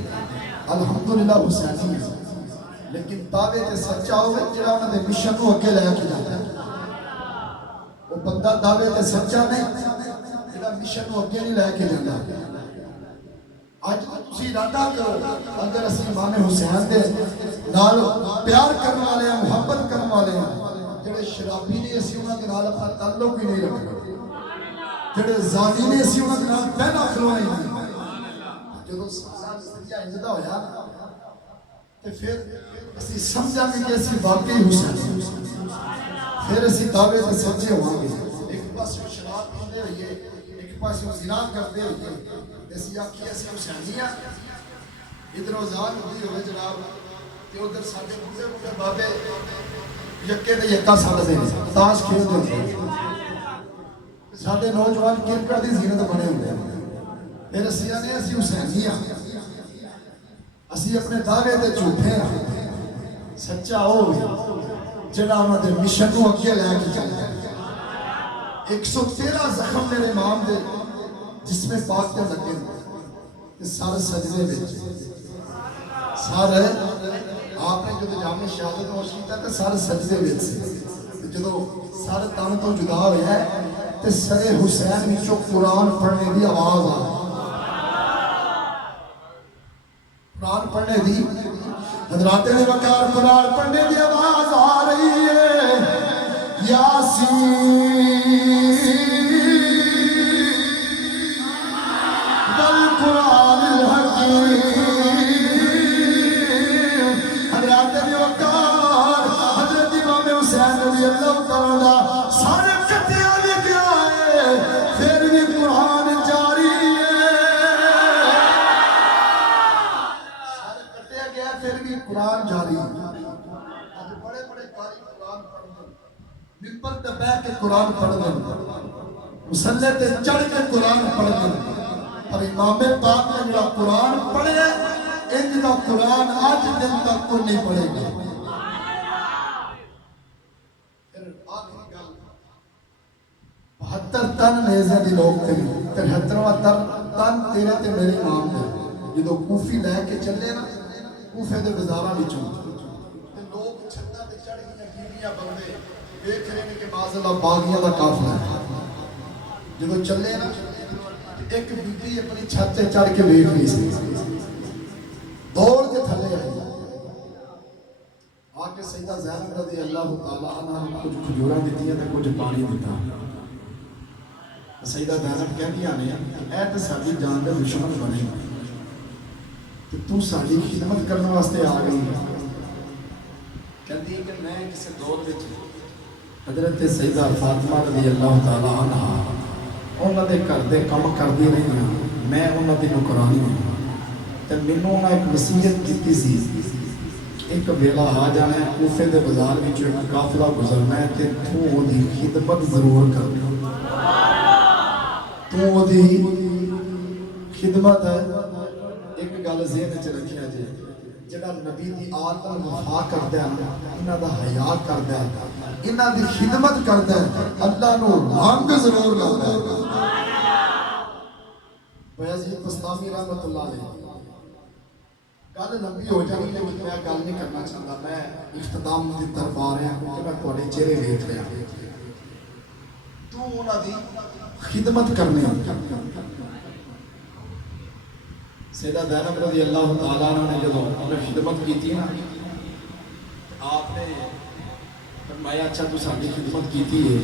الحمدللہ حسینی ہے لیکن دعوے تے سچا ہوئے جڑا انہاں دے مشن نو اگے لے کے جاتا ہے وہ بندہ دعوے تے سچا نہیں جڑا مشن نو اگے نہیں لے کے جاتا آج تسی ارادہ کرو اگر اسی امام حسین دے نال پیار کرنے والے ہیں محبت کرنے والے ہیں جڑے شرابی نے اسی انہاں دے نال اپنا تعلق ہی نہیں رکھنا جڑے زانی نے اسی انہاں دے نال پہلا کھلونا ہی نہیں جدوں سچا انجدا ہویا تے پھر اسی سمجھا کہ اسی واقعی حسین پھر اسی دعوے تے سچے ہوں گے ایک پاسے شراب پیندے ہوئے ایک پاسے زنا کرتے ہوئے اسی آکھی اسی حسینیاں ادھر وزان ہوتی ہوئے جناب کہ ادھر ساڑھے بڑے بڑے بابے یکے دے یکا ساتھ دے تاش کھیل دے ساڑھے نوجوان کرکٹ دی زینت بنے ہوئے پھر اسی آنے اسی حسینی ہاں، اسی اپنے دعوے دے جھوٹے ہاں، سچا ہو جڑا انہوں دے مشن کو اگے لے کے چل جائے۔ 113 زخم میرے امام دے جس میں پاک کے لگے تے سارے سجدے وچ، سارے آپ نے جدو جامع شہادت نوش کیتا تے سارے سجدے وچ تے جدو سارے تن تو جدا ہویا ہے تے سر حسین وچوں قرآن پڑھنے دی آواز آ رہی، قرآن پڑھنے دی، حضرات نے وقار قرآن پڑھنے دی آواز آ رہی ہے، یاسین والقرآن الحکیم۔ حضرات نے وقار حضرت امام حسین رضی اللہ تعالیٰ سارے کتیاں لے کے آئے، پھر بھی قرآن جاری ہے، سارے کٹیا گیا پھر بھی قرآن جاری ہے۔ اب بڑے بڑے قاری قرآن پڑھ دیں، ممبر تے بیٹھ کے قرآن پڑھ دیں، مصلی تے چڑھ کے قرآن پڑھ دیں، اور امام پاک نے جڑا قرآن پڑھے انج دا قرآن آج دن تک کو نہیں پڑھے گا۔ پھر آخری گل 72 تن نیزے دی لوگ تھے، 73واں تن تیرے تے میرے امام دے جدو کوفی لے کے چلے نا کوفے دے بازاراں وچوں تے لوگ چھتاں تے چڑھ گئے، بیویاں بندے دیکھ رہے ہیں کہ معاذ اللہ باغیاں دا قافلہ ہے، جدو چلے نا ایک بیٹی اپنی چھت سے چڑھ کے ویکھ رہی سی، دوڑ کے تھلے آئی، آ کے سیدہ زینب رضی اللہ تعالیٰ عنہ کچھ کھجوراں دیتی ہیں تے کچھ پانی دیتا۔ سیدہ زینب کہندی آنے اے تے ساڈی جان دے دشمن بنے تے تو ساڈی خدمت کرنے واسطے آ گئی ہے۔ کہندی کہ میں کسی دور وچ حضرت سیدہ فاطمہ رضی اللہ تعالیٰ عنہ انہوں نے گھر دے کم کردی رہی ہوں، میں انہوں دی نوکرانی ہوں تے مینوں انہاں ایک وصیت کیتی سی، ایک ویلا آ جانا ہے کوفے دے بازار وچ ایک قافلہ گزرنا ہے تے تو او دی خدمت ضرور کرنا، تو او دی خدمت ہے۔ ایک گل ذہن وچ رکھیا جے، جڑا نبی دی آل دا وفا کردا ہے، انہاں دا حیا کردا ہے، انہاں دی خدمت کردا ہے، اللہ نو رنگ ضرور لگدا ہے۔ بایزید بستامی رحمۃ اللہ علیہ گل لمبی ہو جانی لیکن میں گل نہیں کرنا چاہتا، میں اختتام کی طرف آ رہا کیونکہ میں تھوڑے چہرے دیکھ رہا تو انہاں دی خدمت کرنے سیدہ زینب رضی اللہ تعالیٰ عنہ نے جدو انہیں خدمت کی تھی نا آپ نے فرمایا اچھا تو ساری خدمت کی تھی